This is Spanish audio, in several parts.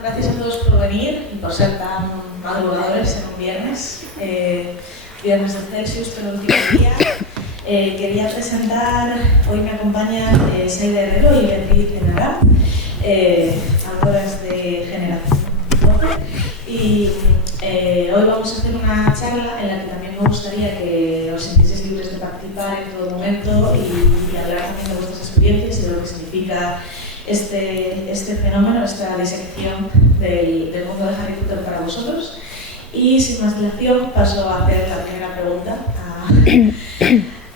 gracias a todos por venir y por ser tan madrugadores en un viernes, viernes de Celsius, penúltimo día. Quería presentar, hoy me acompañan Saida Herrero y Beatriz Enara, autoras de Generación 12, y hoy vamos a hacer una charla en la que también me gustaría que os sintieseis libres de participar en todo momento y hablar también de vuestras experiencias y de lo que significa este fenómeno, esta disección del mundo de Harry Potter para vosotros. Y sin más dilación paso a hacer la primera pregunta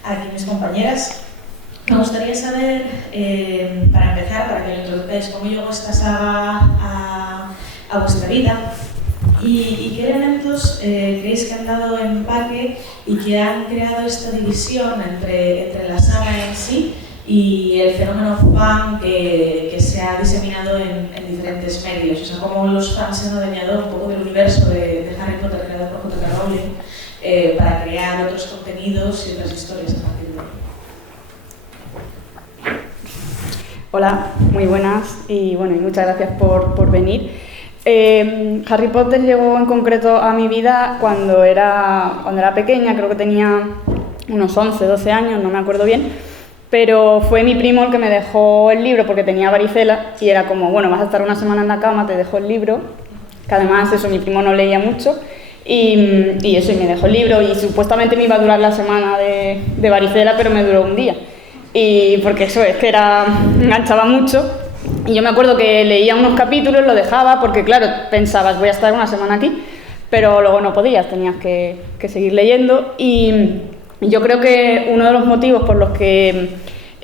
a mis compañeras. Me gustaría saber, para empezar, para que lo introduzcáis, cómo llegó esta saga a vuestra vida y qué elementos creéis que han dado empaque y que han creado esta división entre la saga en sí y el fenómeno fan que se ha diseminado en diferentes medios. O sea, cómo los fans se han adueñado un poco del universo de Harry Potter creado por J.K. Rowling para crear otros contenidos y otras historias a partir de ahí. Hola, muy buenas y muchas gracias por venir. Harry Potter llegó en concreto a mi vida cuando era pequeña, creo que tenía unos 11, 12 años, no me acuerdo bien. Pero fue mi primo el que me dejó el libro porque tenía varicela y era como, bueno, vas a estar una semana en la cama, te dejo el libro, que además eso, mi primo no leía mucho y me dejó el libro y supuestamente me iba a durar la semana de varicela, pero me duró un día. Y porque eso es que me enganchaba mucho y yo me acuerdo que leía unos capítulos, lo dejaba porque claro, pensabas voy a estar una semana aquí, pero luego no podías, tenías que seguir leyendo y yo creo que uno de los motivos por los que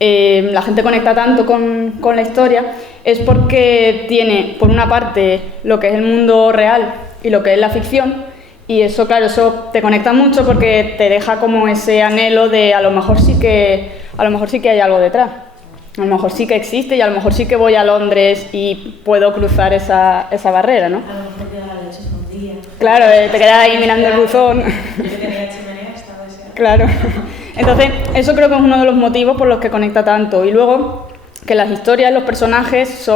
la gente conecta tanto con la historia es porque tiene, por una parte, lo que es el mundo real y lo que es la ficción, y eso, claro, eso te conecta mucho porque te deja como ese anhelo de a lo mejor sí que hay algo detrás, a lo mejor sí que existe y a lo mejor sí que voy a Londres y puedo cruzar esa barrera, ¿no? A lo mejor te da la leche escondida. Claro, te quedas ahí mirando el buzón. Claro, entonces eso creo que es uno de los motivos por los que conecta tanto y luego que las historias, los personajes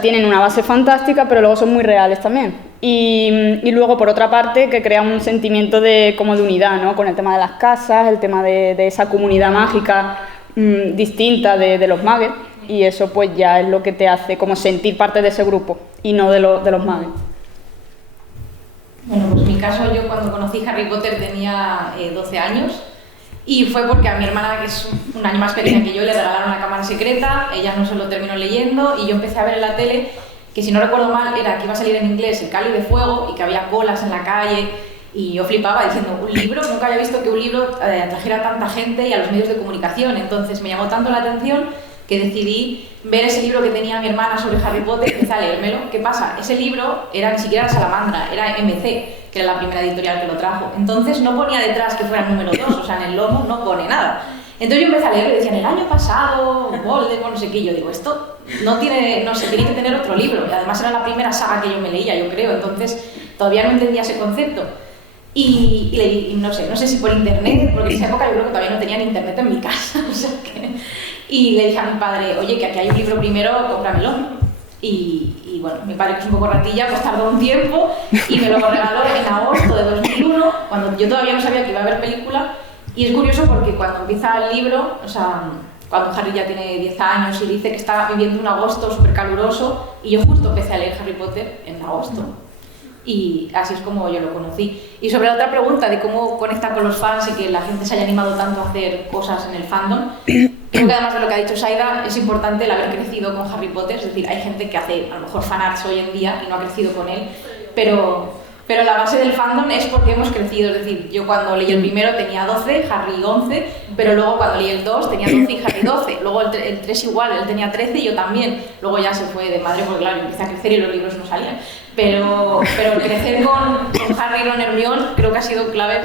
tienen una base fantástica pero luego son muy reales también y luego por otra parte que crean un sentimiento de unidad, ¿no? Con el tema de las casas, el tema de esa comunidad mágica distinta de los Muggles y eso pues ya es lo que te hace como sentir parte de ese grupo y no de los Muggles. Bueno, pues en mi caso, yo cuando conocí Harry Potter tenía 12 años y fue porque a mi hermana, que es un año más pequeña que yo, le regalaron la cámara secreta, ella no se lo terminó leyendo y yo empecé a ver en la tele, que si no recuerdo mal, era que iba a salir en inglés El Cáliz de Fuego y que había colas en la calle y yo flipaba diciendo, ¿un libro? Nunca había visto que un libro atrajera a tanta gente y a los medios de comunicación, entonces me llamó tanto la atención que decidí ver ese libro que tenía mi hermana sobre Harry Potter y empecé a leérmelo. ¿Qué pasa? Ese libro ni siquiera era Salamandra, era MC, que era la primera editorial que lo trajo. Entonces no ponía detrás que fuera el número 2, o sea, en el lomo no pone nada. Entonces yo empecé a leer y decían, el año pasado, Voldemort, no sé qué. Yo digo, esto tiene que tener otro libro. Y además era la primera saga que yo me leía, yo creo. Entonces todavía no entendía ese concepto. Y leí, no sé si por internet, porque en esa época yo creo que todavía no tenían internet en mi casa, o sea que... Y le dije a mi padre, oye, que aquí hay un libro primero, cómpramelo. Y bueno, mi padre, que es un poco ratilla, pues tardó un tiempo y me lo regaló en agosto de 2001, cuando yo todavía no sabía que iba a haber película. Y es curioso porque cuando empieza el libro, o sea, cuando Harry ya tiene 10 años y dice que está viviendo un agosto súper caluroso, y yo justo empecé a leer Harry Potter en agosto. Y así es como yo lo conocí. Y sobre la otra pregunta de cómo conecta con los fans y que la gente se haya animado tanto a hacer cosas en el fandom, creo que además de lo que ha dicho Saida, es importante el haber crecido con Harry Potter, es decir, hay gente que hace a lo mejor fanarts hoy en día y no ha crecido con él, pero la base del fandom es porque hemos crecido, es decir, yo cuando leí el primero tenía 12, Harry 11, pero luego cuando leí el 2 tenía 12 y Harry 12, luego el 3 igual, él tenía 13 y yo también, luego ya se fue de madre porque claro, empieza a crecer y los libros no salían, pero crecer con Harry, Ron y Hermione creo que ha sido clave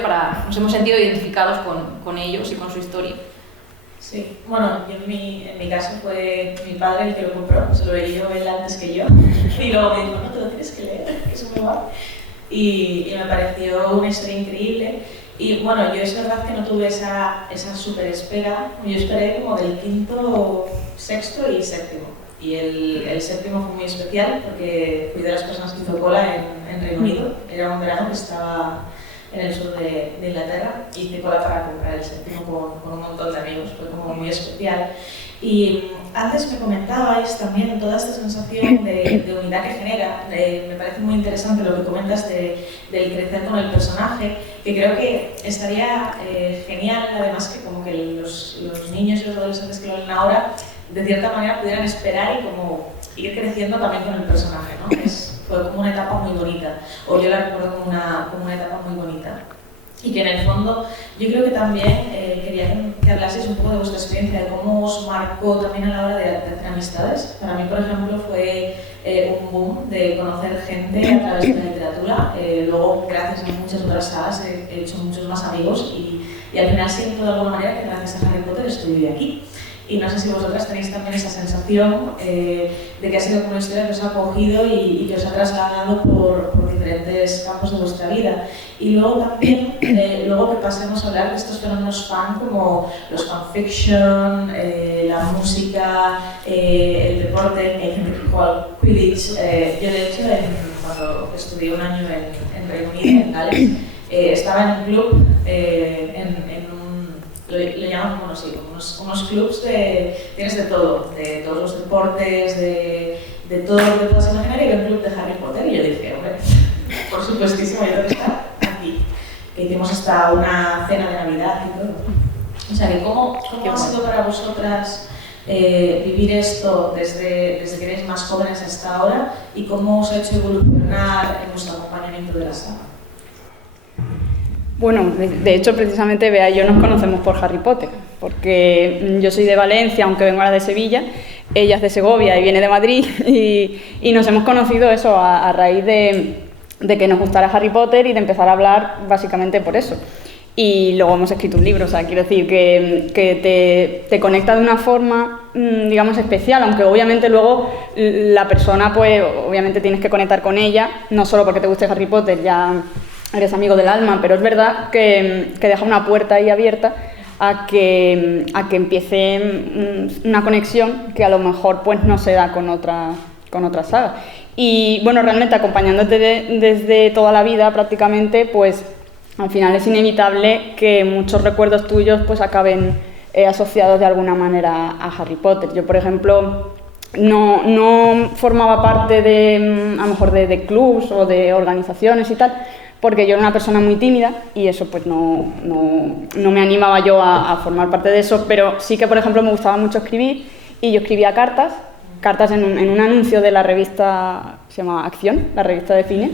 nos hemos sentido identificados con ellos y con su historia. Sí, bueno, en mi caso fue mi padre el que lo compró, se lo leyó él antes que yo y luego me dijo, no, te lo tienes que leer, que es muy guapo. Y me pareció una historia increíble y bueno, yo es verdad que no tuve esa súper espera, yo esperé como del quinto, sexto y séptimo Y el séptimo fue muy especial porque fui de las personas que hizo cola en Reino Unido. Era un verano que estaba en el sur de Inglaterra y hice cola para comprar el séptimo con un montón de amigos. Fue como muy especial. Y antes me comentabais también toda esta sensación de unidad que genera. Me parece muy interesante lo que comentas del crecer con el personaje, que creo que estaría genial, además, que como que los niños y los adolescentes que lo leen ahora, de cierta manera pudieran esperar y como ir creciendo también con el personaje, ¿no? Fue como una etapa muy bonita, o yo la recuerdo como una etapa muy bonita. Y que en el fondo yo creo que también quería que hablaseis un poco de vuestra experiencia, de cómo os marcó también a la hora de hacer amistades. Para mí, por ejemplo, fue un boom de conocer gente a través de la literatura. Luego, gracias a muchas otras sagas, he hecho muchos más amigos y al final siento de alguna manera que gracias a Harry Potter estoy de aquí. Y no sé si vosotras tenéis también esa sensación de que ha sido como una historia que os ha acogido y que os ha trasladado por diferentes campos de vuestra vida. Y luego también, luego que pasemos a hablar de estos fenómenos fan como los fanfiction, la música, el deporte, hay gente que juega al Quidditch. Yo de hecho, cuando estudié un año en Reino Unido, en Gales, estaba en un club, lo llaman como unos clubs tienes de todo, de todos los deportes, de todo lo que puedas imaginar, y había un club de Harry Potter y yo dije, hombre, por supuestísimo, yo tengo que estar aquí. Que hicimos hasta una cena de Navidad y todo. O sea, que ¿cómo ha sido para vosotras vivir esto desde que erais más jóvenes hasta ahora y cómo os ha hecho evolucionar en vuestro acompañamiento de la saga? Bueno, de hecho, precisamente Bea y yo nos conocemos por Harry Potter, porque yo soy de Valencia, aunque vengo ahora de Sevilla, ella es de Segovia y viene de Madrid, y nos hemos conocido eso a raíz de que nos gustara Harry Potter y de empezar a hablar básicamente por eso. Y luego hemos escrito un libro, o sea, quiero decir que te conecta de una forma, digamos, especial, aunque obviamente luego la persona, pues, obviamente tienes que conectar con ella, no solo porque te guste Harry Potter, ya eres amigo del alma, pero es verdad que deja una puerta ahí abierta a que empiece una conexión que a lo mejor pues no se da con otra saga. Y bueno, realmente acompañándote desde toda la vida prácticamente, pues al final es inevitable que muchos recuerdos tuyos pues acaben asociados de alguna manera a Harry Potter. Yo, por ejemplo, no formaba parte a lo mejor de clubs o de organizaciones y tal, porque yo era una persona muy tímida y eso pues no me animaba yo a formar parte de eso, pero sí que, por ejemplo, me gustaba mucho escribir y yo escribía cartas en un anuncio de la revista, se llama Acción, la revista de cine.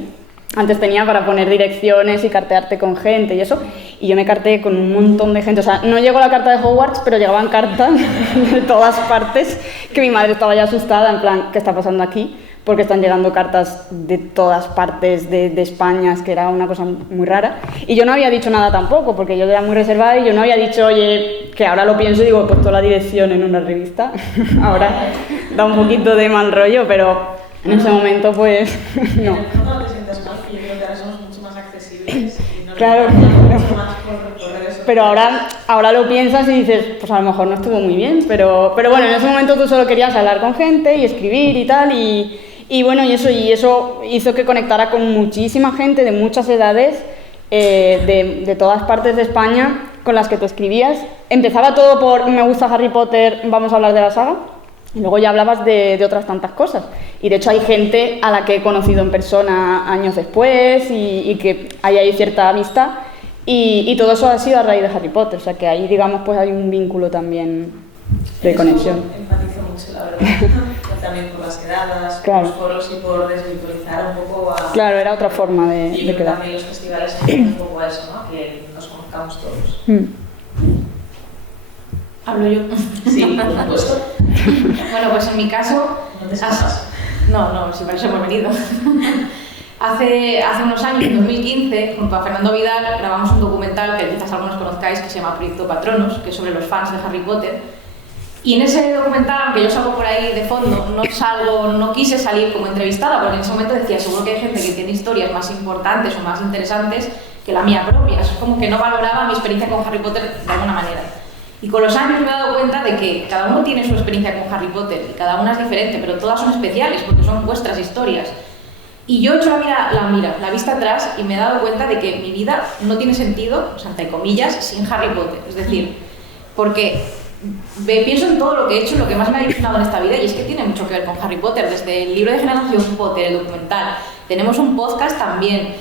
Antes tenía para poner direcciones y cartearte con gente y eso, y yo me carteé con un montón de gente. O sea, no llegó la carta de Hogwarts, pero llegaban cartas de todas partes, que mi madre estaba ya asustada, en plan, ¿qué está pasando aquí? Porque están llegando cartas de todas partes de España, es que era una cosa muy rara. Y yo no había dicho nada tampoco, porque yo era muy reservada y yo no había dicho, oye, que ahora lo pienso y digo, he puesto la dirección en una revista. Ahora da un poquito de mal rollo, pero en ese momento pues no. No te sientas mal, que yo creo que ahora somos mucho más accesibles y no claro, mucho más por redes sociales. Pero ahora lo piensas y dices, pues a lo mejor no estuvo muy bien, pero bueno, en ese momento tú solo querías hablar con gente y escribir y tal, y bueno, y eso hizo que conectara con muchísima gente de muchas edades, de todas partes de España, con las que tú escribías. Empezaba todo por, me gusta Harry Potter, vamos a hablar de la saga, y luego ya hablabas de otras tantas cosas. Y de hecho hay gente a la que he conocido en persona años después y que ahí hay cierta amistad, y todo eso ha sido a raíz de Harry Potter, o sea que ahí, digamos, pues hay un vínculo también de conexión. Empatizo mucho, la verdad. También por las quedadas, claro, por los foros y por desvirtualizar un poco a... Claro, era otra forma de quedar. También los festivales ayudan un poco a eso, ¿no? Que nos conozcamos todos. ¿Hablo yo? Sí, por supuesto. Bueno, pues en mi caso... No te escapas. No, sí, para eso hemos venido. Hace unos años, en 2015, junto a Fernando Vidal, grabamos un documental que quizás algunos conozcáis, que se llama Proyecto Patronus, que es sobre los fans de Harry Potter. Y en ese documental, aunque yo salgo por ahí de fondo, no quise salir como entrevistada, porque en ese momento decía, seguro que hay gente que tiene historias más importantes o más interesantes que la mía propia. Es como que no valoraba mi experiencia con Harry Potter de alguna manera. Y con los años me he dado cuenta de que cada uno tiene su experiencia con Harry Potter y cada una es diferente, pero todas son especiales porque son vuestras historias. Y yo he hecho la vista atrás y me he dado cuenta de que mi vida no tiene sentido, o sea, entre comillas, sin Harry Potter. Es decir, porque pienso en todo lo que he hecho, lo que más me ha ilusionado en esta vida, y es que tiene mucho que ver con Harry Potter, desde el libro de Generación Potter, el documental. Tenemos un podcast también.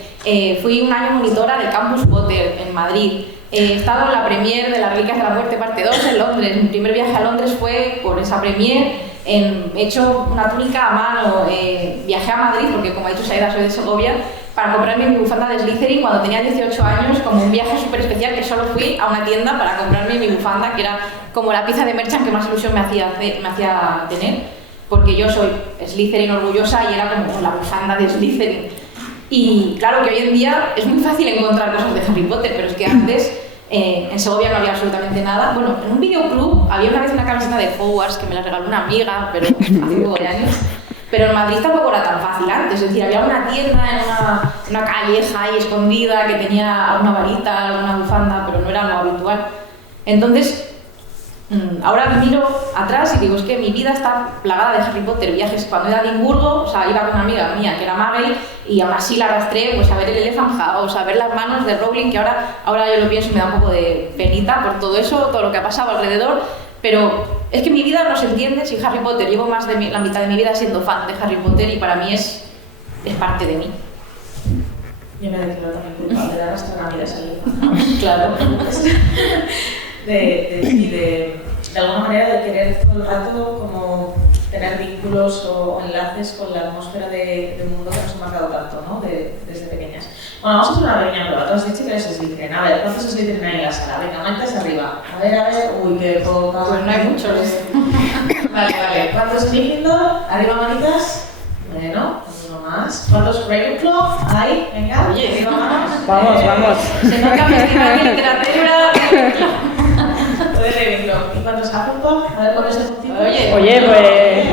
Fui un año monitora del Campus Potter en Madrid. He estado en la premiere de Las Reliquias de la Muerte parte 2 en Londres. Mi primer viaje a Londres fue por esa premiere. He hecho una túnica a mano. Viajé a Madrid, porque como ha dicho Saida, soy de Segovia, para comprarme mi bufanda de Slytherin cuando tenía 18 años, como un viaje súper especial, que solo fui a una tienda para comprarme mi bufanda, que era como la pieza de merchan que más ilusión me hacía tener, porque yo soy Slytherin orgullosa y era como la bufanda de Slytherin. Y claro que hoy en día es muy fácil encontrar cosas de Harry Potter, pero es que antes en Segovia no había absolutamente nada. Bueno, en un videoclub había una vez una camiseta de Hogwarts que me la regaló una amiga, pero hace un poco de años. Pero en Madrid tampoco era tan fácil antes, es decir, había una tienda en una calleja ahí escondida que tenía una varita, alguna bufanda, pero no era lo habitual. Entonces, ahora miro atrás y digo, es que mi vida está plagada de Harry Potter, viajes. Cuando era de Edimburgo, o sea, iba con una amiga mía que era Maggie y aún así la arrastré pues, a ver el Elephant House, a ver las manos de Rowling, que ahora yo lo pienso y me da un poco de penita por todo eso, todo lo que ha pasado alrededor. Pero es que mi vida no se entiende sin Harry Potter. Llevo más de la mitad de mi vida siendo fan de Harry Potter y para mí es parte de mí. Yo me declaro también culpable de arrastrar a mi salida. Claro. de alguna manera de querer todo el rato como tener vínculos o enlaces con la atmósfera de un mundo que nos ha marcado tanto, ¿no? Desde pequeñas. Bueno, vamos a hacer una pequeña prueba. Tú has dicho que eres Slytherin. A ver, ¿cuántos Slytherin hay en la sala? Venga, mantas arriba. A ver. Uy, qué poca. Pues no hay muchos. Vale. ¿Cuántos Gryffindor? Arriba, manitas. Bueno, uno más. ¿Cuántos Ravenclaw hay? Venga, oye, arriba manos. Vamos. Se nota que encima de literatura. Puede Ravenclaw. ¿Y cuántos Hufflepuff? A ver, ¿cuántos de Hufflepuff? Oye, pues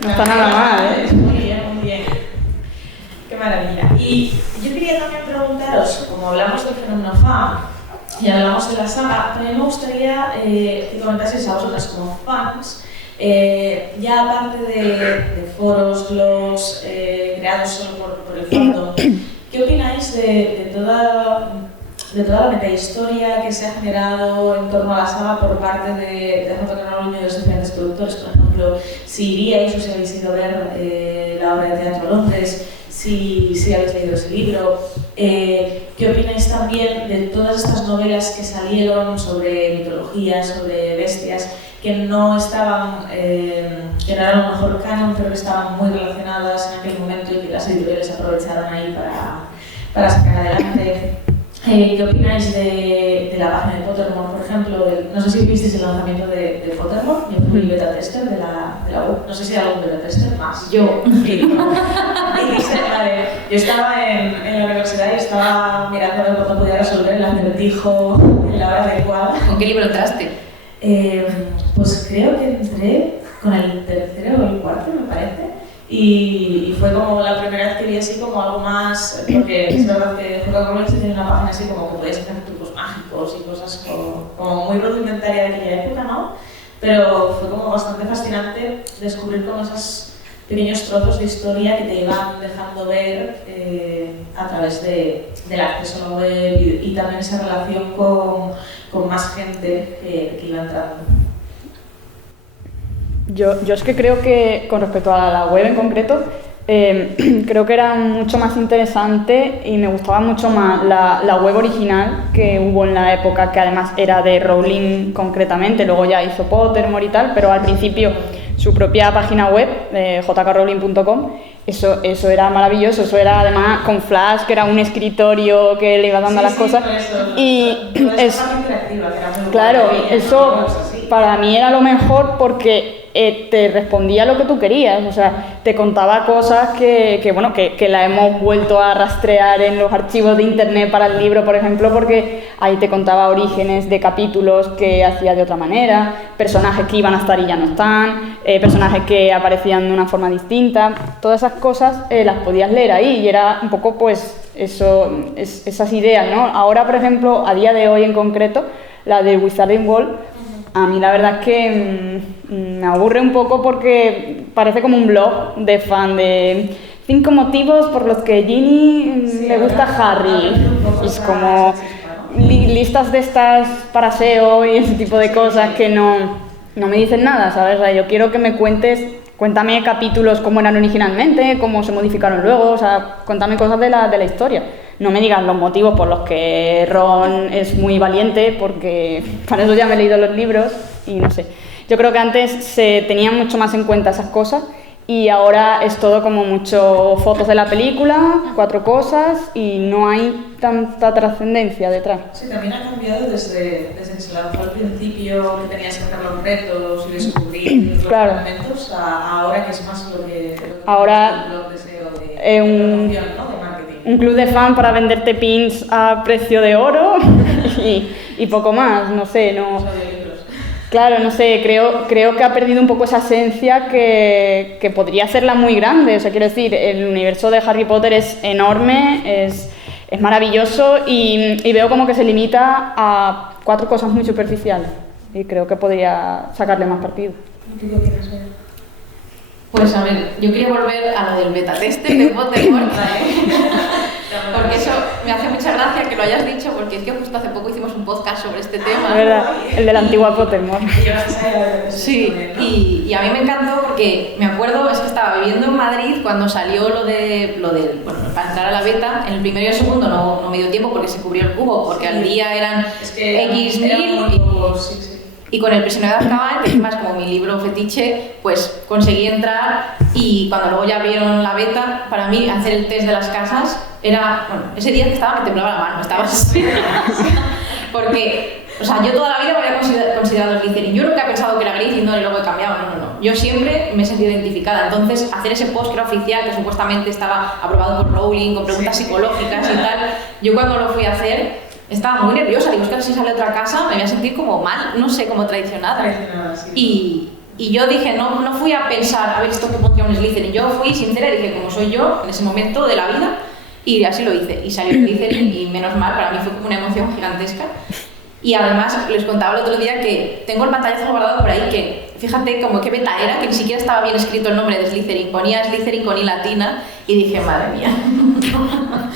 no está nada mal, ¿eh? Muy bien. Qué maravilla. Y yo quería también preguntaros, como hablamos del fenómeno fan y hablamos de la saga, también me gustaría que comentaseis a vosotras como fans, ya aparte de foros, blogs creados solo por el fandom, ¿qué opináis de toda la metahistoria que se ha generado en torno a la saga por parte de J.K. Rowling y de los diferentes productores? Por ejemplo, si iríais o si habéis ido a ver la obra de teatro a Londres, si habéis leído ese libro, ¿qué opináis también de todas estas novelas que salieron sobre mitología, sobre bestias, que no estaban, que no eran a lo mejor canon, pero que estaban muy relacionadas en aquel momento y que las editoriales aprovecharon ahí para sacar adelante? ¿Qué opináis de la página de Pottermore, por ejemplo? No sé si visteis el lanzamiento de Pottermore, yo fui beta tester de la web. No sé si hay algún beta tester más. Yo. Yo estaba en la universidad y estaba mirando a ver cómo podía resolver el acertijo en la hora adecuada. ¿Con qué libro entraste? Pues creo que entré con el tercero o el cuarto, me parece. Y fue como la primera vez que vi así como algo más, porque es verdad que J.K. Rowling tiene una página así como que podéis hacer trucos mágicos y cosas como muy rudimentaria de aquella época, ¿no? Pero fue como bastante fascinante descubrir como esos pequeños trozos de historia que te iban dejando ver a través del acceso a la web y también esa relación con más gente que iba entrando. Yo es que creo que, con respecto a la web en concreto, creo que era mucho más interesante y me gustaba mucho más la web original que hubo en la época, que además era de Rowling concretamente, luego ya hizo Pottermore y tal, pero al principio su propia página web, jkrowling.com, eso era maravilloso, eso era además con Flash, que era un escritorio que le iba dando las cosas. Y claro, eso para mí era lo mejor porque te respondía lo que tú querías, o sea, te contaba cosas que la hemos vuelto a rastrear en los archivos de internet para el libro, por ejemplo, porque ahí te contaba orígenes de capítulos que hacía de otra manera, personajes que iban a estar y ya no están, personajes que aparecían de una forma distinta, todas esas cosas las podías leer ahí y era un poco pues esas ideas, ¿no? Ahora, por ejemplo, a día de hoy en concreto, la de Wizarding World, A mí la verdad es que me aburre un poco porque parece como un blog de fan de 5 motivos por los que Ginny le gusta a Harry. Es como listas de estas para SEO y ese tipo de cosas que no me dicen nada, ¿sabes? O sea, yo quiero que me cuéntame capítulos cómo eran originalmente, cómo se modificaron luego, o sea, cuéntame cosas de la historia. No me digas los motivos por los que Ron es muy valiente, porque para eso ya me he leído los libros y no sé. Yo creo que antes se tenían mucho más en cuenta esas cosas y ahora es todo como mucho fotos de la película, 4 cosas y no hay tanta trascendencia detrás. Sí, también ha cambiado desde que se lanzó al principio, que tenías que hacer los retos y descubrir los elementos, a ahora que es más lo que ahora el blog de SEO de promoción, ¿no? De marketing. Un club de fan para venderte pins a precio de oro y poco más, no sé, no... Claro, no sé, creo que ha perdido un poco esa esencia que podría hacerla muy grande. O sea, quiero decir, el universo de Harry Potter es enorme, es maravilloso y veo como que se limita a 4 cosas muy superficiales. Y creo que podría sacarle más partido. ¿Qué opinas, Bea? Pues a ver, yo quería volver a lo del beta tester de Pottermore, porque eso me hace mucha gracia que lo hayas dicho, porque es que justo hace poco hicimos un podcast sobre este tema. Es verdad, el de la antigua Pottermore. Sí, y a mí me encantó porque me acuerdo, es que estaba viviendo en Madrid cuando salió lo de bueno, para entrar a la beta, en el primero y el segundo no me dio tiempo porque se cubrió el cubo, porque al día eran X mil y con El prisionero de Azkaban, que encima es como mi libro fetiche, pues conseguí entrar y cuando luego ya abrieron la beta, para mí hacer el test de las casas era, bueno, ese día que estaba me temblaba la mano, estaba así. Porque, o sea, yo toda la vida me había considerado Slytherin, yo nunca he pensado que era Gryffindor y luego he cambiado, no. Yo siempre me he sentido identificada, entonces hacer ese post que era oficial, que supuestamente estaba aprobado por Rowling, con preguntas psicológicas y tal, yo cuando lo fui a hacer estaba muy nerviosa, digo, es que si sale otra casa me voy a sentir como mal, no sé, como traicionada. Sí. Y yo dije, no fui a pensar, a ver esto que pondría un Slytherin, yo fui sincera y dije, como soy yo en ese momento de la vida, y así lo hice, y salió Slytherin y menos mal, para mí fue como una emoción gigantesca. Y además les contaba el otro día que tengo el pantallazo guardado por ahí que, fíjate como qué beta era, que ni siquiera estaba bien escrito el nombre de Slytherin, ponía Slytherin con I latina y dije, madre mía.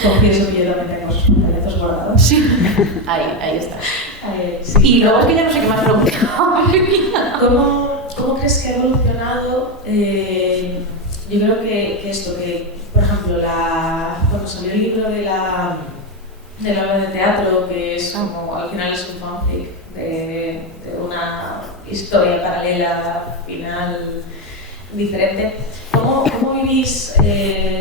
Confieso que yo también tengo los pantallazos guardados. Sí, ahí está. Sí. Y luego es que ya no sé qué más preguntar. ¿Cómo crees que ha evolucionado? Yo creo que esto, que por ejemplo, cuando salió el libro de la obra de teatro, que es como, al final es un fanfic de una historia paralela, final diferente. ¿Cómo vivís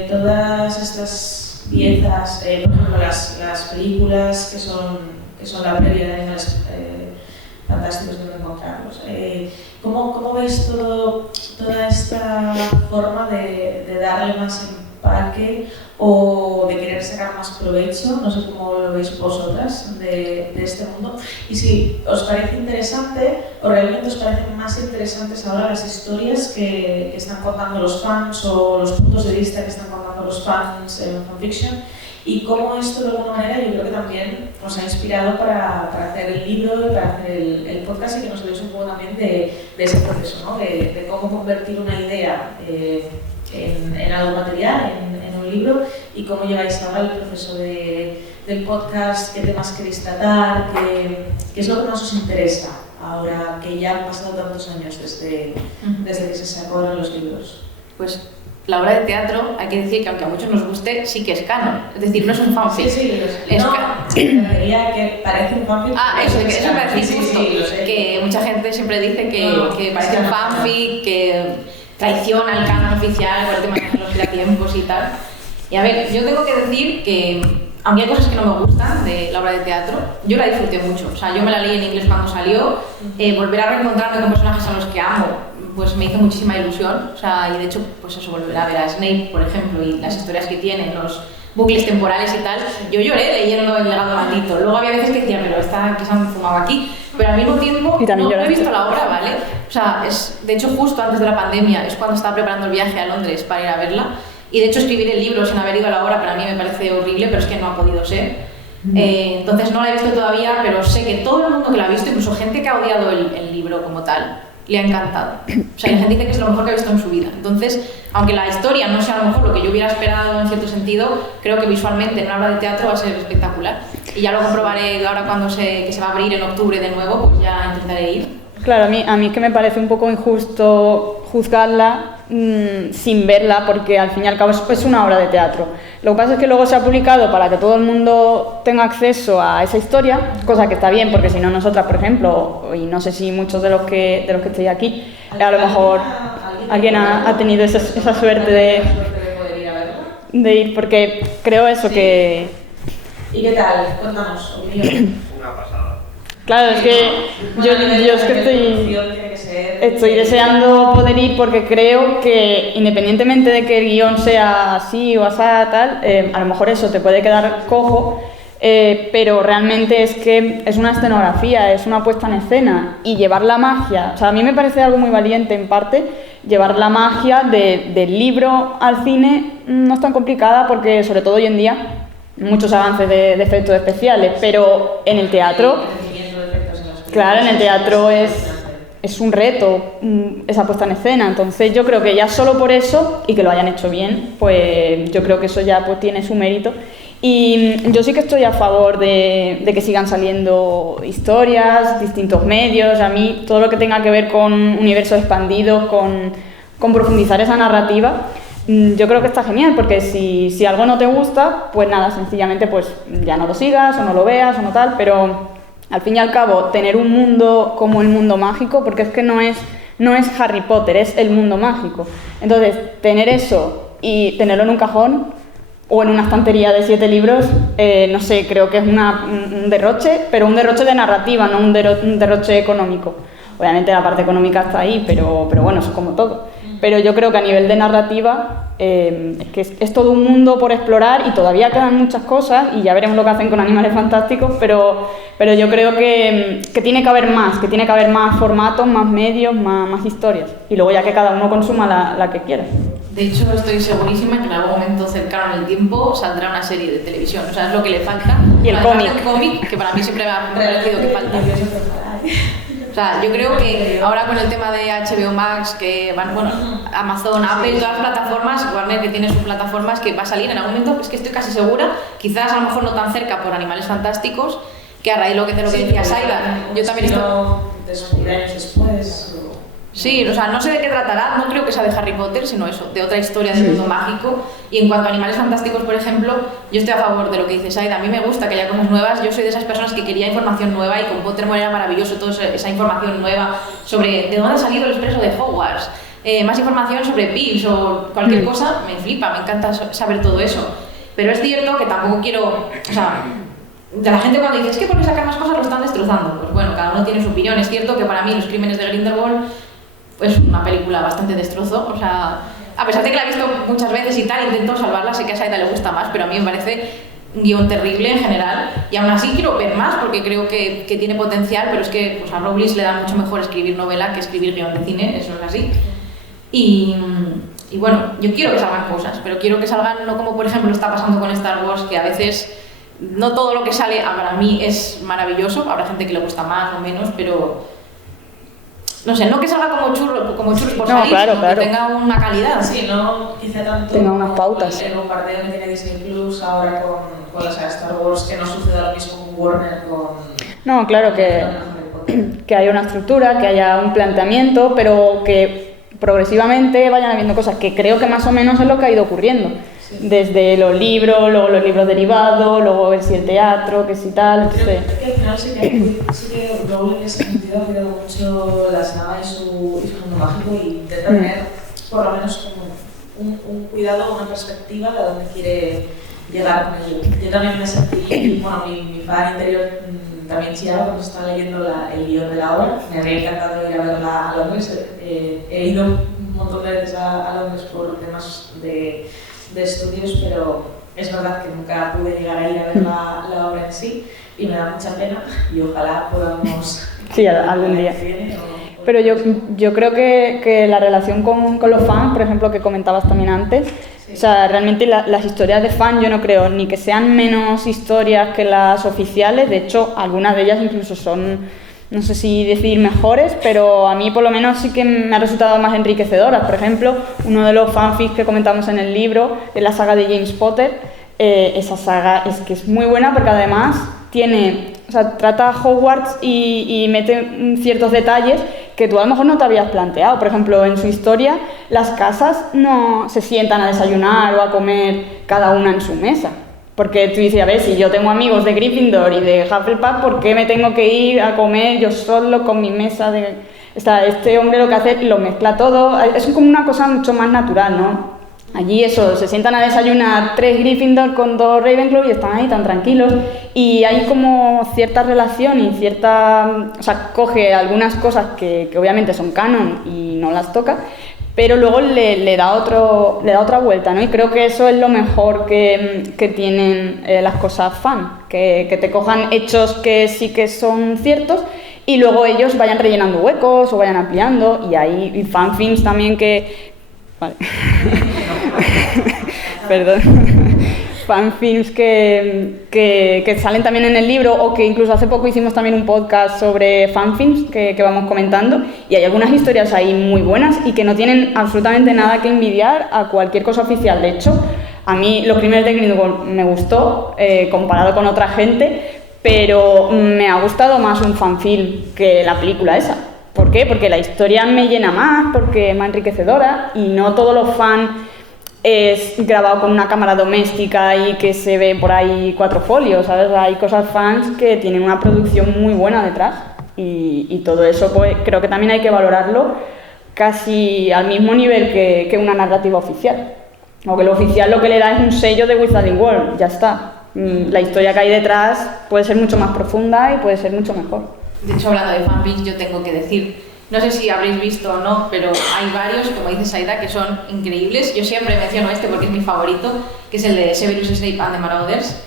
todas estas piezas, por ejemplo, las películas que son la previa de Animales Fantásticos donde encontrarlos? ¿Cómo veis toda esta forma de darle más empaque o de querer sacar más provecho? No sé cómo lo veis vosotras de este mundo. Y si os parece interesante o realmente os parecen más interesantes ahora las historias que están contando los fans o los puntos de vista que están contando los fans en fanfiction, y cómo esto de alguna manera yo creo que también nos ha inspirado para hacer el libro y para hacer el podcast, y que nos habléis un poco también de ese proceso, ¿no? de cómo convertir una idea en algo material, en un libro, y cómo lleváis ahora el proceso del podcast, qué temas queréis tratar, qué es lo que más os interesa ahora que ya han pasado tantos años desde que se sacaron los libros. Pues la obra de teatro, hay que decir que aunque a muchos nos guste, sí que es canon, es decir, no es un fanfic. Sí, es canon. Que parece un fanfic. Eso me decís justo, que mucha gente siempre dice que parece un fanfic, que traiciona el canon oficial por el tema de los giratiempos y tal. Y a ver, yo tengo que decir que, aunque hay cosas que no me gustan de la obra de teatro, yo la disfruté mucho. O sea, yo me la leí en inglés cuando salió, volver a reencontrarme con personajes a los que amo, pues me hizo muchísima ilusión. O sea, y de hecho, pues eso, volver a ver a Snape, por ejemplo, y las historias que tienen, los bucles temporales y tal. Yo lloré leyendo El legado maldito. Luego había veces que decía, pero esta que se han fumado aquí. Pero al mismo tiempo no he visto la obra, ¿vale? O sea, de hecho justo antes de la pandemia es cuando estaba preparando el viaje a Londres para ir a verla. Y de hecho escribir el libro sin haber ido a la obra para mí me parece horrible, pero es que no ha podido ser. Entonces no la he visto todavía, pero sé que todo el mundo que la ha visto, incluso gente que ha odiado el libro como tal, le ha encantado. O sea, hay gente que dice que es lo mejor que ha visto en su vida. Entonces, aunque la historia no sea a lo mejor lo que yo hubiera esperado en cierto sentido, creo que visualmente en una obra de teatro va a ser espectacular. Y ya lo comprobaré ahora cuando que se va a abrir en octubre de nuevo, pues ya intentaré ir. Claro, a mí es que me parece un poco injusto juzgarla sin verla, porque al fin y al cabo es una obra de teatro. Lo que pasa es que luego se ha publicado para que todo el mundo tenga acceso a esa historia, cosa que está bien, porque si no nosotras, por ejemplo, y no sé si muchos de los que estéis aquí, a lo mejor alguien ha tenido esa suerte de ir, porque creo eso, que... ¿Y qué tal? Cuéntanos, opinión. Una pasada. Claro, es que yo es que estoy deseando poder ir, porque creo que independientemente de que el guión sea así o asá, tal, a lo mejor eso te puede quedar cojo, pero realmente es que es una escenografía, es una puesta en escena, y llevar la magia, o sea, a mí me parece algo muy valiente en parte, llevar la magia del libro al cine no es tan complicada, porque sobre todo hoy en día muchos avances de efectos especiales, pero en el teatro, claro, en el teatro es un reto esa puesta en escena. Entonces yo creo que ya solo por eso, y que lo hayan hecho bien, pues yo creo que eso ya pues tiene su mérito. Y yo sí que estoy a favor de que sigan saliendo historias, distintos medios. A mí todo lo que tenga que ver con universos expandidos, con profundizar esa narrativa, yo creo que está genial, porque si algo no te gusta, pues nada, sencillamente pues ya no lo sigas o no lo veas o no tal, pero al fin y al cabo tener un mundo como el mundo mágico, porque es que no es Harry Potter, es el mundo mágico. Entonces, tener eso y tenerlo en un cajón o en una estantería de 7 libros, no sé, creo que es un derroche, pero un derroche de narrativa, no un derroche económico. Obviamente la parte económica está ahí, pero bueno, eso es como todo. Pero yo creo que a nivel de narrativa es que es todo un mundo por explorar, y todavía quedan muchas cosas, y ya veremos lo que hacen con Animales Fantásticos, pero yo creo que tiene que haber más formatos, más medios, más historias, y luego ya que cada uno consuma la que quiera. De hecho, estoy segurísima que en algún momento cercano en el tiempo saldrá una serie de televisión. O sea, es lo que le falta. Y el Además, cómic. El cómic, que para mí siempre me ha parecido que falta. O sea, yo creo que ahora con el tema de HBO Max, que van, bueno, Amazon, Apple, todas las plataformas, Warner que tiene sus plataformas, que va a salir en algún momento, es que estoy casi segura, quizás a lo mejor no tan cerca por Animales Fantásticos, que a raíz de lo que decía Saida, yo también estoy... De esos 10 años después... Sí, o sea, no sé de qué tratará, no creo que sea de Harry Potter, sino eso, de otra historia del mundo mágico. Y en cuanto a Animales Fantásticos, por ejemplo, yo estoy a favor de lo que dice Saida. A mí me gusta que haya cosas nuevas. Yo soy de esas personas que quería información nueva, y con Pottermore era maravilloso toda esa información nueva sobre de dónde ha salido el expreso de Hogwarts, más información sobre Pips o cualquier cosa. Me flipa, me encanta saber todo eso. Pero es cierto que tampoco quiero... O sea, de la gente cuando dice, es que por qué sacar más cosas lo están destrozando. Pues bueno, cada uno tiene su opinión. Es cierto que para mí Los Crímenes de Grindelwald es una película bastante destrozo, o sea, a pesar de que la he visto muchas veces y tal, intento salvarla, sé que a Saida le gusta más, pero a mí me parece un guión terrible en general, y aún así quiero ver más porque creo que tiene potencial, pero es que pues, a Rowling le da mucho mejor escribir novela que escribir guión de cine, eso es así. Y bueno, yo quiero que salgan cosas, pero quiero que salgan no como por ejemplo está pasando con Star Wars, que a veces no todo lo que sale para mí es maravilloso, habrá gente que le gusta más o menos, pero... No sé, no que salga como churros por salir, claro. que tenga una calidad. Sí, no quizá tanto tenga unas pautas. El bombardeo que tiene Disney Plus ahora con la saga Star Wars, que no suceda lo mismo con Warner, No, claro que haya una estructura, que haya un planteamiento, pero que progresivamente vayan habiendo cosas, que creo que más o menos es lo que ha ido ocurriendo. Sí. Desde los libros, luego los libros derivados, luego ver si el teatro, que si tal, etc. Creo que al final sí que Rowling en ese sentido ha cuidado mucho la saga y su mundo mágico, y intenta tener por lo menos como un cuidado, una perspectiva de a dónde quiere llegar con ello. Yo también me sentí, bueno, mi fan interior también chillaba cuando estaba leyendo el guión de la obra. Me habría encantado ir a verla a Londres. He ido un montón de veces a Londres por temas de estudios, pero es verdad que nunca pude llegar a ir a ver la obra en sí, y me da mucha pena, y ojalá podamos... Sí, algún día. Pero yo creo que la relación con los fans, por ejemplo, que comentabas también antes, Sí. O sea, realmente las historias de fan yo no creo ni que sean menos historias que las oficiales, de hecho algunas de ellas incluso son, no sé si decir mejores, pero a mí por lo menos sí que me ha resultado más enriquecedoras. Por ejemplo, uno de los fanfics que comentamos en el libro es la saga de James Potter. Esa saga es que es muy buena porque además trata a Hogwarts y mete ciertos detalles que tú a lo mejor no te habías planteado. Por ejemplo, en su historia, las casas no se sientan a desayunar o a comer cada una en su mesa. Porque tú dices, a ver, si yo tengo amigos de Gryffindor y de Hufflepuff, ¿por qué me tengo que ir a comer yo solo con mi mesa de...? Este hombre lo que hace lo mezcla todo, es como una cosa mucho más natural, ¿no? Allí se sientan a desayunar 3 Gryffindor con 2 Ravenclaw y están ahí tan tranquilos, y hay como cierta relación y coge algunas cosas que obviamente son canon y no las toca, pero luego le da otra vuelta, ¿no? Y creo que eso es lo mejor que tienen las cosas fan, que te cojan hechos que sí que son ciertos y luego ellos vayan rellenando huecos o vayan ampliando, y hay fanfilms también que... Vale. Perdón. Fanfilms que salen también en el libro, o que incluso hace poco hicimos también un podcast sobre fanfilms que vamos comentando, y hay algunas historias ahí muy buenas y que no tienen absolutamente nada que envidiar a cualquier cosa oficial. De hecho, a mí Los Crímenes de Grindelwald me gustó comparado con otra gente, pero me ha gustado más un fanfilm que la película esa. ¿Por qué? Porque la historia me llena más, porque es más enriquecedora, y no todos los fans es grabado con una cámara doméstica y que se ve por ahí 4 folios, ¿sabes? Hay cosas fans que tienen una producción muy buena detrás, y todo eso pues creo que también hay que valorarlo casi al mismo nivel que una narrativa oficial. O que lo oficial lo que le da es un sello de Wizarding World, ya está. La historia que hay detrás puede ser mucho más profunda y puede ser mucho mejor. De hecho, hablando de fanfics, yo tengo que decir, no sé si habréis visto o no, pero hay varios, como dice Saida, que son increíbles. Yo siempre menciono este porque es mi favorito, que es el de Severus Snape and the Marauders.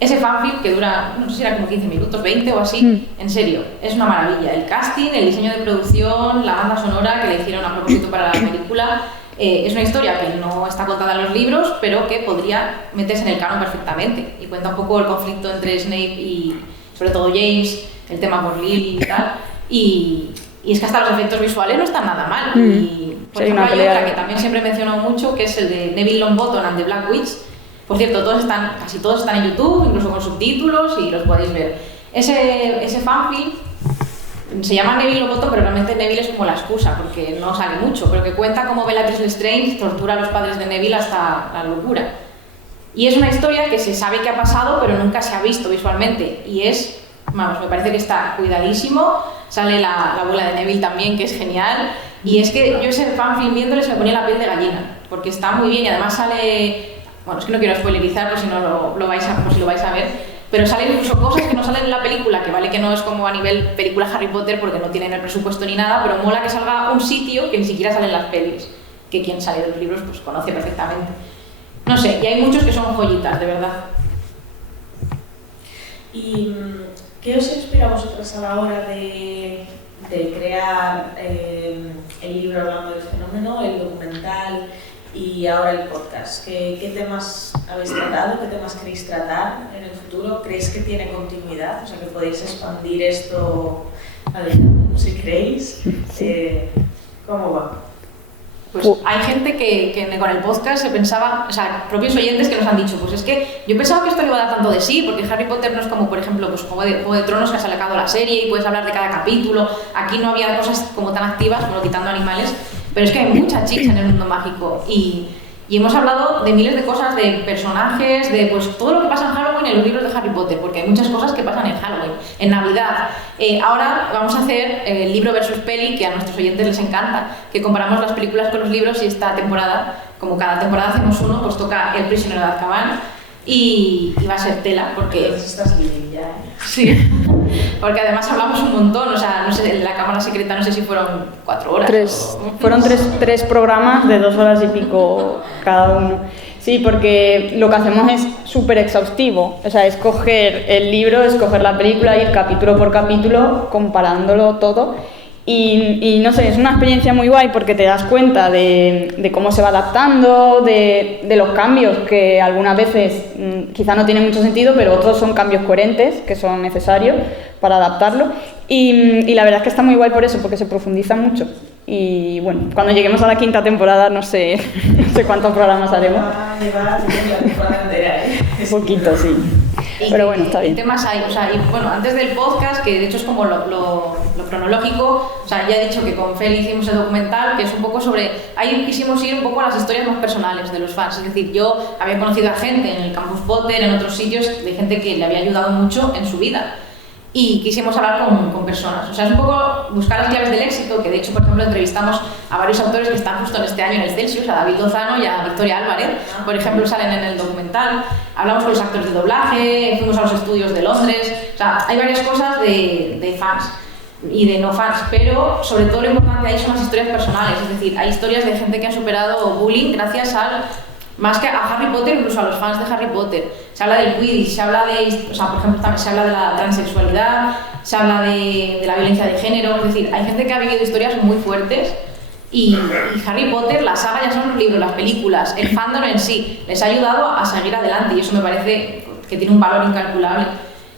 Ese fanfic que dura, no sé si era como 15 minutos, 20 o así, en serio, es una maravilla. El casting, el diseño de producción, la banda sonora que le hicieron a propósito para la película. Es una historia que no está contada en los libros, pero que podría meterse en el canon perfectamente, y cuenta un poco el conflicto entre Snape y sobre todo James, el tema por Lily y tal, y es que hasta los efectos visuales no están nada mal. Y por ejemplo hay otra que también siempre menciono mucho, que es el de Neville Longbottom and the Black Witch. Por cierto, casi todos están en YouTube, incluso con subtítulos, y los podéis ver. Ese fanfic se llama Neville Longbottom, pero realmente Neville es como la excusa, porque no sale mucho, pero que cuenta cómo Bellatrix Lestrange tortura a los padres de Neville hasta la locura. Y es una historia que se sabe que ha pasado, pero nunca se ha visto visualmente, y me parece que está cuidadísimo. Sale la abuela de Neville también, que es genial, y es que yo ese fanfilm viéndole se me ponía la piel de gallina, porque está muy bien, y además sale, bueno, es que no quiero spoilerizar por si no lo vais a ver, pero salen incluso cosas que no salen en la película, que vale que no es como a nivel película Harry Potter porque no tienen el presupuesto ni nada, pero mola que salga un sitio que ni siquiera sale en las pelis, que quien sale de los libros pues conoce perfectamente. No sé, y hay muchos que son joyitas, de verdad. ¿Y qué os inspira a vosotros a la hora de crear el libro hablando del fenómeno, el documental y ahora el podcast? ¿Qué temas habéis tratado? ¿Qué temas queréis tratar en el futuro? ¿Creéis que tiene continuidad? O sea, que podéis expandir esto, a ver, si queréis. ¿Cómo va? Pues hay gente que con el podcast se pensaba, o sea, propios oyentes que nos han dicho, pues es que yo pensaba que esto no iba a dar tanto de sí, porque Harry Potter no es como, por ejemplo, pues Juego de Tronos, que ha sacado la serie y puedes hablar de cada capítulo. Aquí no había cosas como tan activas, como quitando animales, pero es que hay mucha chicha en el mundo mágico, y hemos hablado de miles de cosas, de personajes, de pues todo lo que pasa en Halloween en los libros de Harry Potter, porque hay muchas cosas que pasan en Halloween, en Navidad. Ahora vamos a hacer el libro versus peli, que a nuestros oyentes les encanta, que comparamos las películas con los libros, y esta temporada, como cada temporada hacemos uno, pues toca El prisionero de Azkaban, y va a ser tela, porque... Estás bien ya. Sí, porque además hablamos un montón, o sea, no sé, en la cámara secreta no sé si fueron 4 horas. Fueron tres programas de 2 horas y pico cada uno. Sí, porque lo que hacemos es súper exhaustivo, o sea, escoger el libro, escoger la película, ir capítulo por capítulo, comparándolo todo. Y no sé, es una experiencia muy guay porque te das cuenta de cómo se va adaptando, de los cambios que algunas veces quizá no tienen mucho sentido, pero otros son cambios coherentes que son necesarios para adaptarlo. Y la verdad es que está muy guay por eso, porque se profundiza mucho. Y bueno, cuando lleguemos a la 5ª temporada no sé cuántos programas haremos. Va a llevar la temporada entera, ¿eh? Un poquito, sí. Pero bueno, está bien. ¿Qué temas hay? O sea, y bueno, antes del podcast, que de hecho es como lo cronológico, o sea, ya he dicho que con Fel hicimos el documental, que es un poco sobre... Ahí quisimos ir un poco a las historias más personales de los fans. Es decir, yo había conocido a gente en el Campus Potter, en otros sitios, de gente que le había ayudado mucho en su vida. Y quisimos hablar con personas. O sea, es un poco buscar las claves del éxito, que de hecho, por ejemplo, entrevistamos a varios autores que están justo en este año en el Celsius, a David Lozano y a Victoria Álvarez, por ejemplo, salen en el documental. Hablamos con los actores de doblaje, fuimos a los estudios de Londres. O sea, hay varias cosas de fans y de no fans, pero sobre todo lo importante ahí son las historias personales. Es decir, hay historias de gente que ha superado bullying gracias al... Más que a Harry Potter, incluso a los fans de Harry Potter. Se habla del Quidditch, se habla de... O sea, por ejemplo, también se habla de la transexualidad, se habla de la violencia de género. Es decir, hay gente que ha vivido historias muy fuertes y Harry Potter, la saga ya son los libros, las películas, el fandom en sí, les ha ayudado a seguir adelante y eso me parece que tiene un valor incalculable.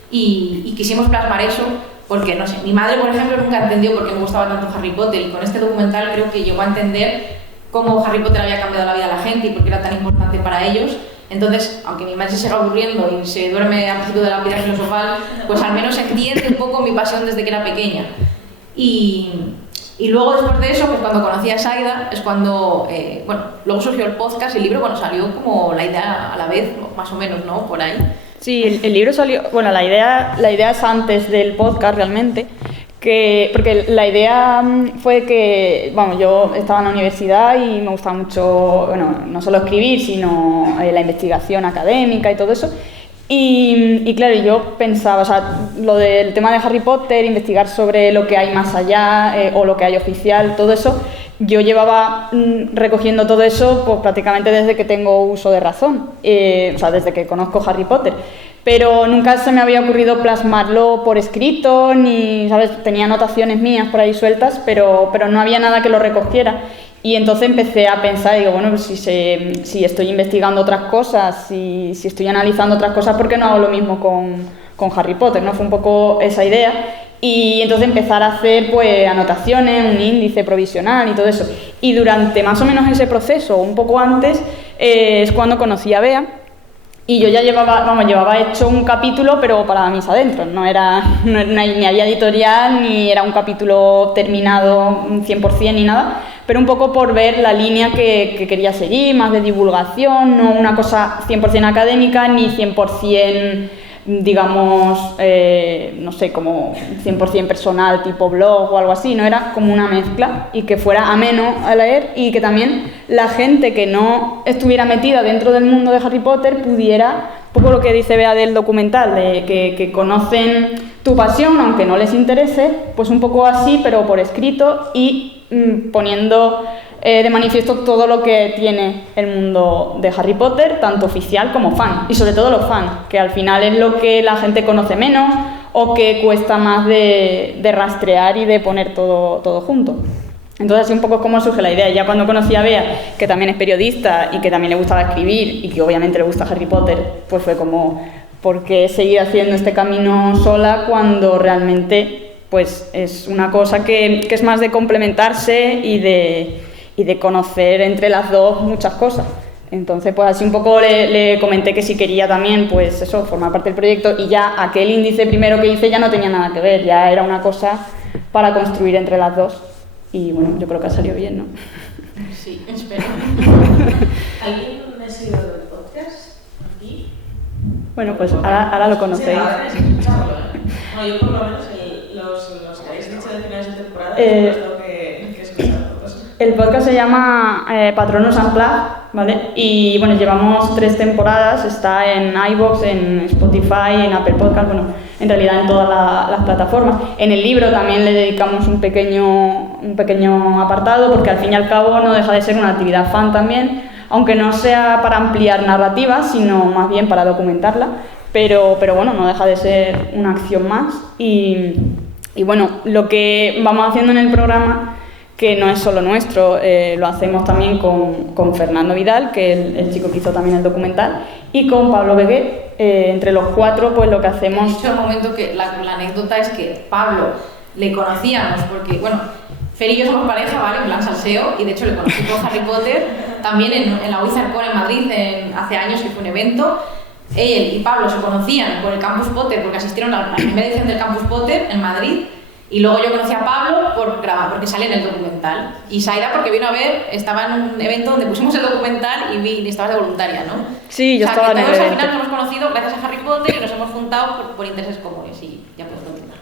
Y quisimos plasmar eso porque, no sé, mi madre, por ejemplo, nunca entendió por qué me gustaba tanto Harry Potter y con este documental creo que llegó a entender cómo Harry Potter había cambiado la vida de la gente y por qué era tan importante para ellos. Entonces, aunque mi madre se siga aburriendo y se duerme al principio de la piedra filosofal, pues al menos entiende un poco mi pasión desde que era pequeña. Y luego después de eso, pues cuando conocí a Saida, es cuando, bueno, luego surgió el podcast y el libro, bueno, salió como la idea a la vez, más o menos, ¿no? Por ahí. Sí, el libro salió, bueno, la idea es antes del podcast realmente. Porque la idea fue que, vamos, yo estaba en la universidad y me gustaba mucho, bueno, no solo escribir, sino la investigación académica y todo eso. Y claro, yo pensaba, o sea, lo del tema de Harry Potter, investigar sobre lo que hay más allá o lo que hay oficial, todo eso, yo llevaba recogiendo todo eso pues, prácticamente desde que tengo uso de razón, o sea, desde que conozco Harry Potter. Pero nunca se me había ocurrido plasmarlo por escrito, ni, ¿sabes? Tenía anotaciones mías por ahí sueltas, pero no había nada que lo recogiera. Y entonces empecé a pensar, digo, bueno, pues si estoy investigando otras cosas, si estoy analizando otras cosas, ¿por qué no hago lo mismo con Harry Potter? ¿No? Fue un poco esa idea. Y entonces empezar a hacer pues anotaciones, un índice provisional y todo eso. Y durante más o menos ese proceso, un poco antes, es cuando conocí a Bea. Y yo ya llevaba hecho un capítulo, pero para mis adentros, no ni había editorial, ni era un capítulo terminado 100% ni nada, pero un poco por ver la línea que quería seguir, más de divulgación, no una cosa 100% académica, ni 100%, digamos, no sé, como 100% personal, tipo blog o algo así, no era como una mezcla y que fuera ameno a leer y que también la gente que no estuviera metida dentro del mundo de Harry Potter pudiera, un poco lo que dice Bea del documental, de que conocen tu pasión, aunque no les interese, pues un poco así, pero por escrito y poniendo de manifiesto todo lo que tiene el mundo de Harry Potter, tanto oficial como fan, y sobre todo los fans, que al final es lo que la gente conoce menos o que cuesta más de rastrear y de poner todo junto. Entonces así un poco cómo surge la idea. Ya cuando conocí a Bea, que también es periodista y que también le gustaba escribir y que obviamente le gusta Harry Potter, pues fue como, ¿por qué seguir haciendo este camino sola cuando realmente pues es una cosa que es más de complementarse y de conocer entre las dos muchas cosas? Entonces, pues así un poco le comenté que si quería también, pues eso, formar parte del proyecto y ya aquel índice primero que hice ya no tenía nada que ver, ya era una cosa para construir entre las dos y bueno, yo creo que ha salido bien, ¿no? Sí, espero. ¿Alguien ha sido del podcast aquí? Bueno, pues ahora lo conocéis. Sí, ahora he escuchado, ¿no? Yo por lo menos los que habéis dicho de finales de temporada, los tengo que escuchar todos. El podcast se llama Patronus Unplugged, ¿vale? Y bueno, llevamos 3 temporadas, está en iVoox, en Spotify, en Apple Podcast, bueno, en realidad en todas las plataformas. En el libro también le dedicamos un pequeño apartado, porque al fin y al cabo no deja de ser una actividad fan también, aunque no sea para ampliar narrativa, sino más bien para documentarla, pero bueno, no deja de ser una acción más. Y Y bueno, lo que vamos haciendo en el programa, que no es solo nuestro, lo hacemos también con Fernando Vidal, que es el chico que hizo también el documental, y con Pablo Begué. Entre los 4, pues lo que hacemos... He dicho al momento que la anécdota es que Pablo le conocíamos porque, bueno, Fer y yo somos pareja, ¿vale? En plan salseo, y de hecho le conocí con Harry Potter también en la Wizard Con en Madrid hace años, que fue un evento. Él y Pablo se conocían por el Campus Potter porque asistieron a la primera edición del Campus Potter en Madrid. Y luego yo conocí a Pablo porque sale en el documental. Y Saida porque vino a ver, estaba en un evento donde pusimos el documental y estabas de voluntaria, ¿no? Sí, yo estaba en el evento. Todos al final nos hemos conocido gracias a Harry Potter y nos hemos juntado por intereses comunes y ya puedes continuar.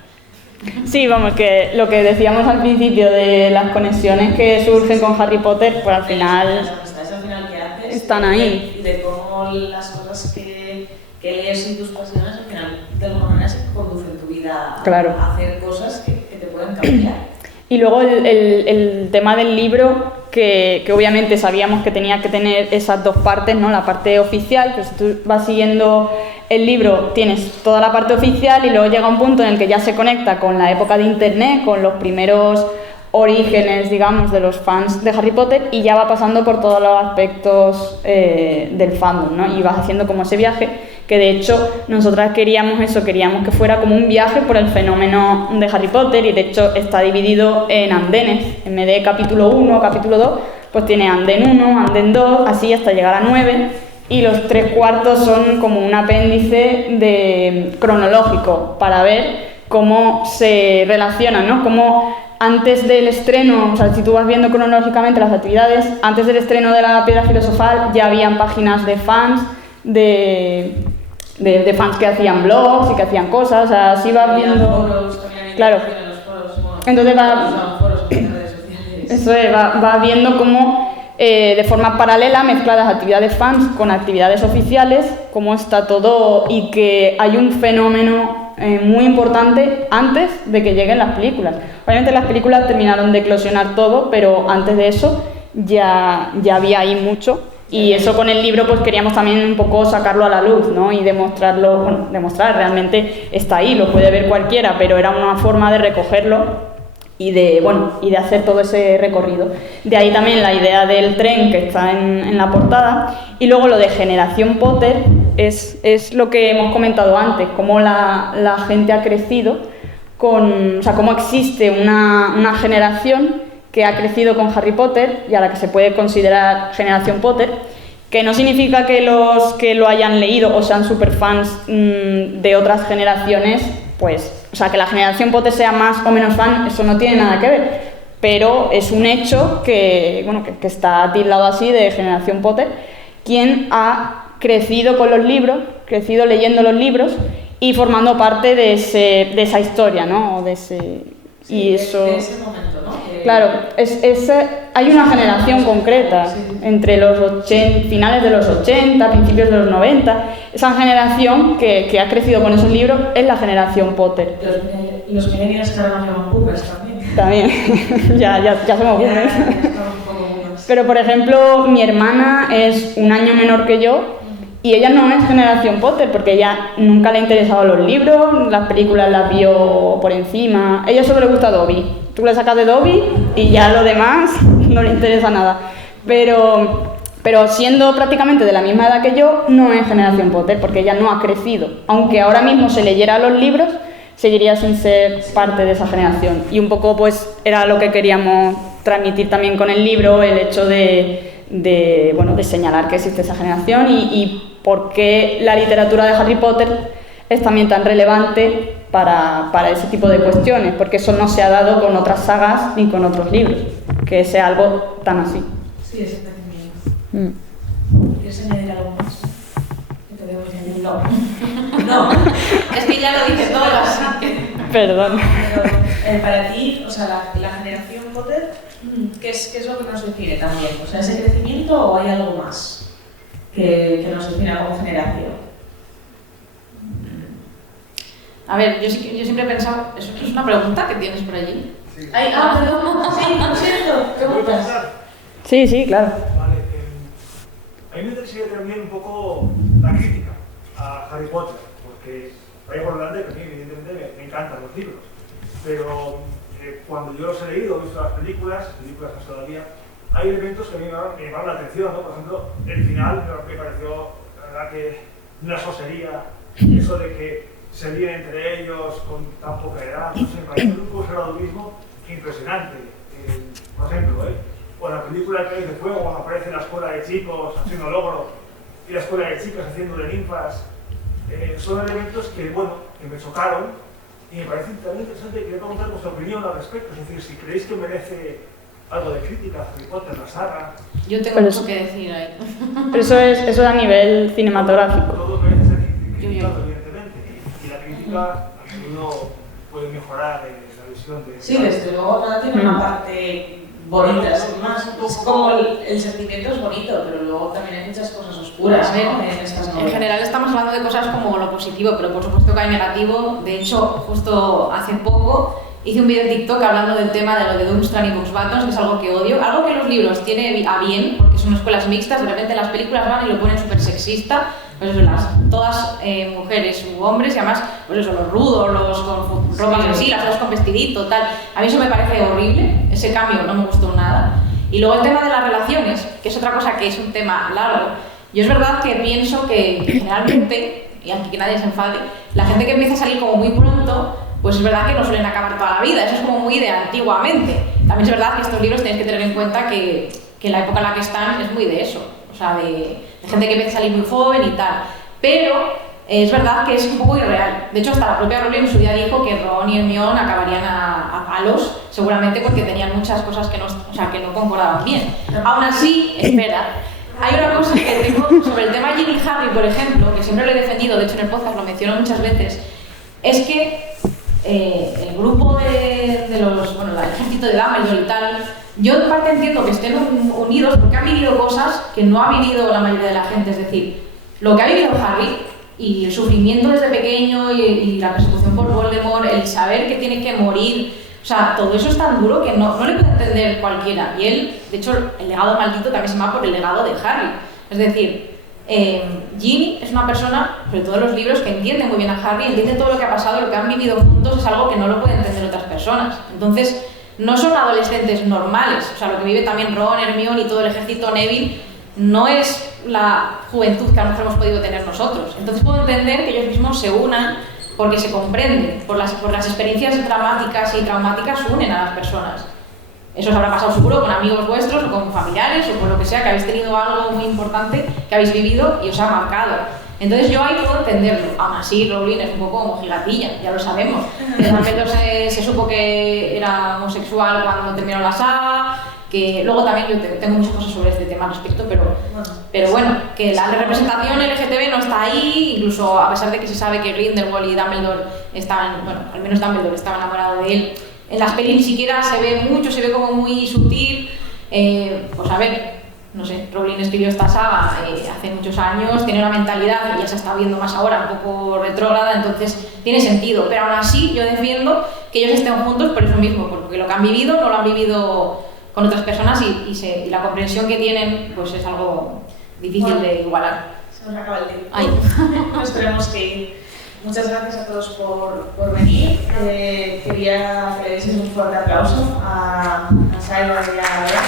Sí, vamos, que lo que decíamos al principio de las conexiones que surgen con Harry Potter, pues al final Las amistades al final que haces están ahí. y de cómo las cosas que lees y tus pasiones al final de alguna manera se conducen tu vida Claro. a hacer cosas que te pueden cambiar. Y luego el tema del libro, que obviamente sabíamos que tenía que tener esas dos partes, ¿no? La parte oficial, pues si tú vas siguiendo el libro tienes toda la parte oficial y luego llega un punto en el que ya se conecta con la época de internet, con los primeros orígenes, digamos, de los fans de Harry Potter y ya va pasando por todos los aspectos del fandom, ¿no? Y vas haciendo como ese viaje, que de hecho nosotras queríamos eso, queríamos que fuera como un viaje por el fenómeno de Harry Potter y de hecho está dividido en andenes, en vez de capítulo 1 o capítulo 2, pues tiene andén 1, andén 2, así hasta llegar a 9 y los 3/4 son como un apéndice cronológico para ver cómo se relacionan, ¿no? Cómo antes del estreno, o sea, si tú vas viendo cronológicamente las actividades, antes del estreno de la Piedra Filosofal ya habían páginas de fans, de fans que hacían blogs y que hacían cosas, o sea, así vas viendo... Claro. Entonces va viendo cómo de forma paralela mezcla las actividades fans con actividades oficiales, cómo está todo y que hay un fenómeno muy importante antes de que lleguen las películas. Obviamente las películas terminaron de eclosionar todo, pero antes de eso ya había ahí mucho y eso con el libro pues queríamos también un poco sacarlo a la luz, ¿no? Y demostrarlo, bueno, demostrar, realmente está ahí, lo puede ver cualquiera, pero era una forma de recogerlo y de hacer todo ese recorrido. De ahí también la idea del tren que está en la portada y luego lo de Generación Potter es lo que hemos comentado antes, cómo la gente ha crecido o sea, cómo existe una generación que ha crecido con Harry Potter y a la que se puede considerar Generación Potter, que no significa que los que lo hayan leído o sean superfans de otras generaciones, pues, o sea, que la Generación Potter sea más o menos fan, eso no tiene nada que ver, pero es un hecho que, bueno, que está tildado así de Generación Potter, quien ha crecido con los libros, crecido leyendo los libros y formando parte de esa historia, ¿no? De ese momento, ¿no? Claro, hay una generación concreta entre los finales de los 80, principios de los 90. Esa generación que ha crecido con esos libros es la Generación Potter. Los millennials que ahora nos llaman boomers también. También, ya somos boomers. Pero por ejemplo, mi hermana es un año menor que yo y ella no es Generación Potter porque ella nunca le han interesado los libros, las películas las vio por encima. A ella solo le gusta Dobby. Tú le sacas de Dobby y ya lo demás no le interesa nada. Pero siendo prácticamente de la misma edad que yo, no es Generación Potter porque ella no ha crecido. Aunque ahora mismo se leyera los libros, seguiría sin ser parte de esa generación. Y un poco pues era lo que queríamos transmitir también con el libro, el hecho de señalar que existe esa generación y por qué la literatura de Harry Potter es también tan relevante para ese tipo de cuestiones, porque eso no se ha dado con otras sagas ni con otros libros, que sea algo tan así. Sí, es entendimiento. ¿Quieres añadir algo más? Que te veo añadir no. Es que ya lo dije todo así. Perdón. Pero, para ti, o sea, la Generación Potter, ¿qué es lo que nos define también? O sea, ¿ese crecimiento o hay algo más que nos define como generación? A ver, yo siempre he pensado, ¿eso es una pregunta que tienes por allí? Sí. Perdón, sí, lo siento, preguntas. Sí, claro. Vale, a mí me interesaría también un poco la crítica a Harry Potter, porque vaya por delante que a mí evidentemente me encantan los libros. pero cuando yo los he leído, he visto las películas más todavía, hay elementos que a mí me llaman la atención, ¿no? Por ejemplo, el final me pareció, la verdad, que una sosería, eso de que se líen entre ellos con tan poca edad, no sé, me pareció un conservadurismo impresionante. Por ejemplo, o la película que hay de fuego, cuando aparece la escuela de chicos haciendo logro y la escuela de chicas haciéndole ninfas, son elementos que, bueno, que me chocaron y me parece también interesante. Quería preguntar vuestra opinión al respecto, es decir, si creéis que merece algo de crítica a Harry Potter, la saga. Yo tengo mucho que decir ahí. Pero eso es a nivel cinematográfico. Todo merece ser criticado, evidentemente, y la crítica a menudo puede mejorar la visión de... Sí, desde luego nada tiene una parte bonita, es como el sentimiento es bonito, pero luego también hay muchas cosas oscuras, ¿no? En estas novelas. En general estamos hablando de cosas como lo positivo, pero por supuesto que hay negativo. De hecho, justo hace poco hice un vídeo en TikTok hablando del tema de lo de Durmstrang y Bugs-Buttons, que es algo que odio, algo que los libros tiene a bien, porque son escuelas mixtas. De repente las películas van y lo ponen súper sexista, pues eso, todas mujeres u hombres, y además, pues eso, los rudos, los con ropas así, las dos con vestidito, tal. A mí eso me parece horrible, ese cambio no me gustó nada. Y luego el tema de las relaciones, que es otra cosa que es un tema largo. Yo es verdad que pienso que generalmente, y aquí que nadie se enfade, la gente que empieza a salir como muy pronto, pues es verdad que no suelen acabar toda la vida, eso es como muy de antiguamente. También es verdad que estos libros tenéis que tener en cuenta que la época en la que están es muy de eso, o sea, de gente que empieza a salir muy joven y tal. Pero es verdad que es un poco irreal. De hecho, hasta la propia Rowling en su día dijo que Ron y Hermione acabarían a palos, seguramente porque tenían muchas cosas que no concordaban bien. Aún así, espera, hay una cosa que tengo sobre el tema Ginny y Harry, por ejemplo, que siempre lo he defendido, de hecho en el podcast lo menciono muchas veces, es que el grupo de los, bueno, el ejército de Dumbledore y tal, yo en parte entiendo que estén unidos porque han vivido cosas que no ha vivido la mayoría de la gente, es decir, lo que ha vivido Harry y el sufrimiento desde pequeño y la persecución por Voldemort, el saber que tiene que morir, o sea, todo eso es tan duro que no le puede entender cualquiera. Y él, de hecho, el legado maldito también se llama por el legado de Harry, es decir, Ginny es una persona, sobre todo en los libros, que entiende muy bien a Harry, entiende todo lo que ha pasado, lo que han vivido juntos, es algo que no lo pueden entender otras personas. Entonces, no son adolescentes normales, o sea, lo que vive también Ron, Hermione y todo el ejército Neville no es la juventud que a lo mejor hemos podido tener nosotros. Entonces puedo entender que ellos mismos se unan porque se comprenden, por las experiencias dramáticas y traumáticas unen a las personas. Eso os habrá pasado seguro con amigos vuestros o con familiares o con lo que sea, que habéis tenido algo muy importante que habéis vivido y os ha marcado. Entonces yo ahí puedo entenderlo. Aún así, Rowling es un poco como gigatilla, ya lo sabemos. Que Dumbledore se supo que era homosexual cuando terminó la saga, que luego también yo tengo muchas cosas sobre este tema al respecto, pero bueno, que la representación LGTB no está ahí, incluso a pesar de que se sabe que Grindelwald y Dumbledore estaban, bueno, al menos Dumbledore estaba enamorado de él. En las pelis ni siquiera se ve mucho, se ve como muy sutil. Pues a ver, no sé, Rowling escribió esta saga hace muchos años, tiene una mentalidad, y ya se está viendo más ahora, un poco retrógrada, entonces tiene sentido. Pero aún así yo defiendo que ellos estén juntos por eso mismo, porque lo que han vivido no lo han vivido con otras personas y la comprensión que tienen pues es algo difícil de igualar. Se nos acaba el tiempo. Nos tenemos que ir. Muchas gracias a todos por venir. Quería que le dieseis un fuerte aplauso a Saida y a Bea.